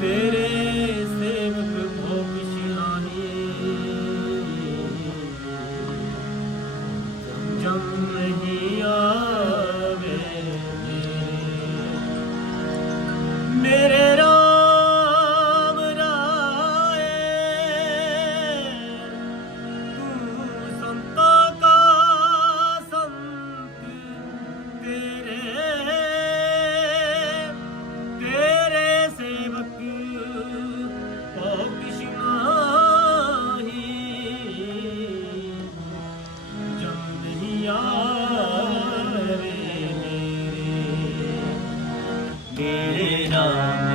ਤੇਰੇ ਸੇਵਕ ਭੋ ਪਿਸ਼ਾਨੀ ਜਮ ਜਮ ਨਹੀਂ ਆਵੇ ਮੇਰੇ ਰਾਮ ਰਾਏ, ਤੂੰ ਸੰਤਾ ਕਾ ਸੰਤ, ਤੇਰੇ 마음